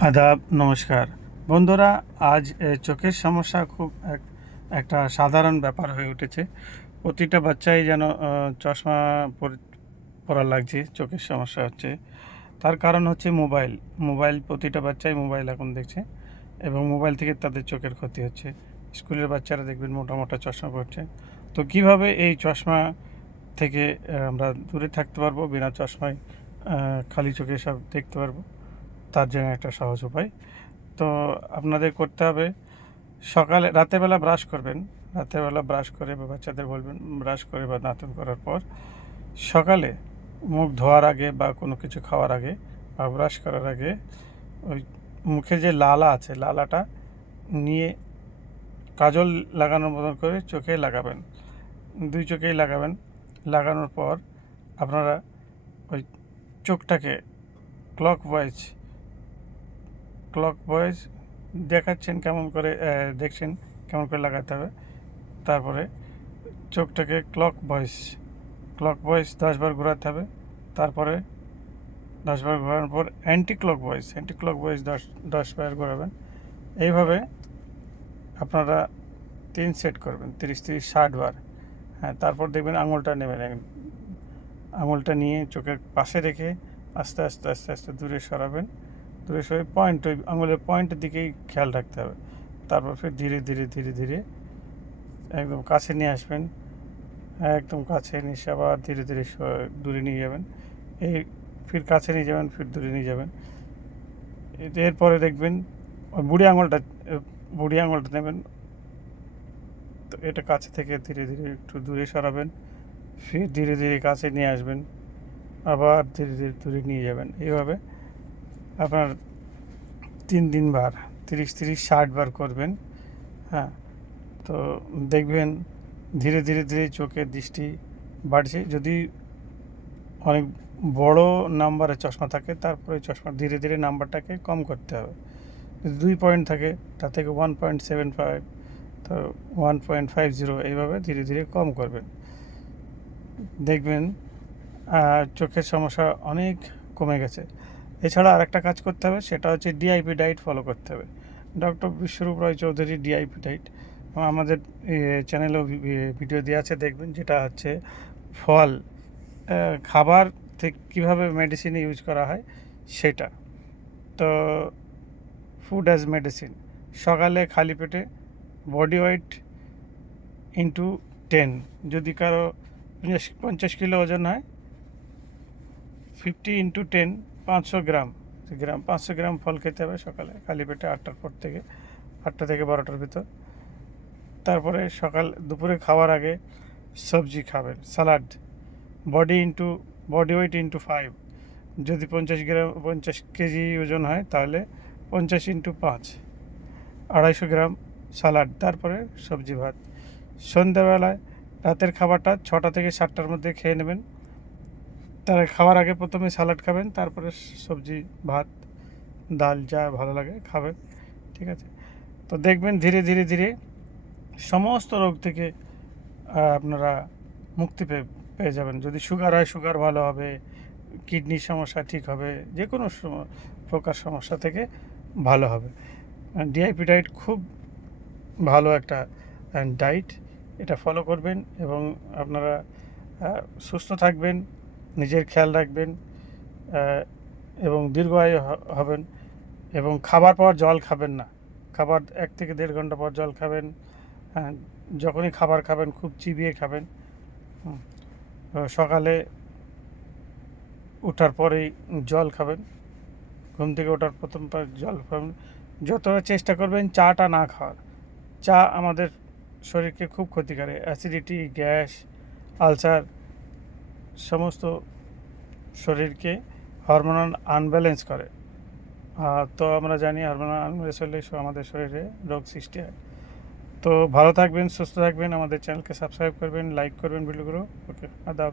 আদাব, নমস্কার। বন্ধুরা, আজ চোখের সমস্যা খুব এক, একটা সাধারণ ব্যাপার হয়ে উঠেছে। প্রতিটা বাচ্চাই যেন চশমা পরে- লাগছে, চোখের সমস্যা হচ্ছে। তার কারণ হচ্ছে মোবাইল। মোবাইল, প্রতিটা বাচ্চাই মোবাইল এখন দেখছে এবং মোবাইল থেকে তাদের চোখের ক্ষতি হচ্ছে। স্কুলের বাচ্চারা দেখবেন মোটা মোটা চশমা পড়ছে তো কীভাবে এই চশমা থেকে আমরা দূরে থাকতে পারব? বিনা চশমায় খালি চোখে সব দেখতে পারব? তার জন্য একটা সহজ উপায়। তো আপনাদের করতে হবে, সকালে রাতেরবেলা ব্রাশ করবেন। রাতেরবেলা ব্রাশ করে বা বাচ্চাদের বলবেন ব্রাশ করে বা দাঁতন করার পর সকালে মুখ ধোয়ার আগে বা কোনো কিছু খাওয়ার আগে বা ব্রাশ করার আগে ওই মুখে যে লালা আছে, লালাটা নিয়ে কাজল লাগানোর মতন করে চোখে লাগাবেন। দুই চোখেই লাগাবেন। লাগানোর পর আপনারা ওই চোখটাকে ক্লক ওয়াইজ ক্লক ওয়াইজ দেখাচ্ছেন কেমন করে দেখছেন কেমন করে লাগাতে হবে। তারপরে চোখটাকে ক্লক ভয়েস ক্লক ভয়েস দশবার ঘোরাতে হবে। তারপরে দশবার ঘোরানোর পর anticlockwise anticlockwise দশ, দশবার ঘোরাবেন। এইভাবে আপনারা তিন সেট করবেন, তিরিশ তিরিশ, ষাট বার। হ্যাঁ তারপর দেখবেন আঙুলটা নেবেন আঙুলটা নিয়ে চোখের পাশে রেখে আস্তে আস্তে আস্তে আস্তে দূরে সরাবেন। দূরে সরে পয়েন্ট ওই আঙুলের পয়েন্টের দিকেই খেয়াল রাখতে হবে। তারপর ফির ধীরে ধীরে ধীরে ধীরে একদম কাছে নিয়ে আসবেন। একদম কাছে নিয়ে এসে আবার ধীরে ধীরে দূরে নিয়ে যাবেন। এই ফির কাছে নিয়ে যাবেন, ফির দূরে নিয়ে যাবেন। এরপরে দেখবেন ওই বুড়ি আঙুলটা বুড়ি আঙুলটা নেবেন। তো এটা কাছে থেকে ধীরে ধীরে একটু দূরে সরাবেন। ফির ধীরে ধীরে কাছে নিয়ে আসবেন। আবার ধীরে ধীরে দূরে নিয়ে যাবেন। এইভাবে আপনার তিন দিন বার, তিরিশ তিরিশ, ষাট বার করবেন হ্যাঁ। তো দেখবেন ধীরে ধীরে ধীরে চোখের দৃষ্টি বাড়ছে। যদি অনেক বড় নাম্বারের চশমা থাকে, তারপরে চশমা ধীরে ধীরে নাম্বারটাকে কম করতে হবে। যদি দুই পয়েন্ট থাকে, তার থেকে ওয়ান পয়েন্ট সেভেন ফাইভ, তো ওয়ান পয়েন্ট ফাইভ জিরো এইভাবে ধীরে ধীরে কম করবেন। দেখবেন চোখের সমস্যা অনেক কমে গেছে। এছাড়া আরেকটা কাজ করতে হবে, সেটা হচ্ছে ডিআইপি ডায়েট ফলো করতে হবে। Doctor Biswaroop Roy Chowdhury DIP diet আমাদের চ্যানেলেও ভিডিও দেওয়া আছে, দেখবেন, যেটা হচ্ছে ফল খাবার থেকে কীভাবে মেডিসিন ইউজ করা হয়, সেটা। তো ফুড অ্যাজ মেডিসিন সকালে খালি পেটে বডি ওয়েট ইন্টু টেন যদি কারও পঞ্চাশ কিলো ওজন হয় ফিফটি ইন্টু টেন পাঁচশো গ্রাম গ্রাম, পাঁচশো গ্রাম ফল খেতে হবে সকালে, খালি পেটে আটটার পর থেকে, আটটা থেকে বারোটার ভিতর। তারপরে সকাল, দুপুরে খাওয়ার আগে সবজি খাবেন salad body into body weight into five যদি পঞ্চাশ গ্রাম, পঞ্চাশ কেজি ওজন হয়, তাহলে পঞ্চাশ ইন্টু পাঁচ। আড়াইশো গ্রাম স্যালাড তারপরে সবজি ভাত। সন্ধ্যাবেলায় রাতের খাবারটা ছটা থেকে সাতটার মধ্যে খেয়ে নেবেন। তার খাওয়ার আগে প্রথমে স্যালাড খাবেন, তারপরে সবজি, ভাত, ডাল যা ভালো লাগে খাবেন, ঠিক আছে? তো দেখবেন ধীরে ধীরে ধীরে সমস্ত রোগ থেকে আপনারা মুক্তি পেয়ে পেয়ে যাবেন। যদি সুগার হয়, সুগার ভালো হবে, কিডনির সমস্যা ঠিক হবে যে কোনো প্রকার সমস্যা থেকে ভালো হবে। ডিআইপি ডায়েট খুব ভালো একটা ডায়েট এটা ফলো করবেন এবং আপনারা সুস্থ থাকবেন। নিজের খেয়াল রাখবেন এবং দীর্ঘায়ু হবেন এবং খাবার পর জল খাবেন না। খাবার এক থেকে দেড় ঘণ্টা পর জল খাবেন হ্যাঁ, যখনই খাবার খাবেন খুব চিবিয়ে খাবেন। সকালে ওঠার পরেই জল খাবেন ঘুম থেকে ওঠার প্রথম পর জল খাবেন। যতটা চেষ্টা করবেন চাটা না খাওয়ার। চা আমাদের শরীরকে খুব ক্ষতি করে অ্যাসিডিটি গ্যাস আলসার সমস্ত শরীরকে হরমোনাল আনব্যালেন্স করে। তো আমরা জানি হরমোনাল আনব্যালেন্স হলে আমাদের শরীরে রোগ সৃষ্টি হয়। তো ভালো থাকবেন, সুস্থ থাকবেন। আমাদের চ্যানেলকে সাবস্ক্রাইব করবেন লাইক করবেন ভিডিওগুলো ওকে আদাব।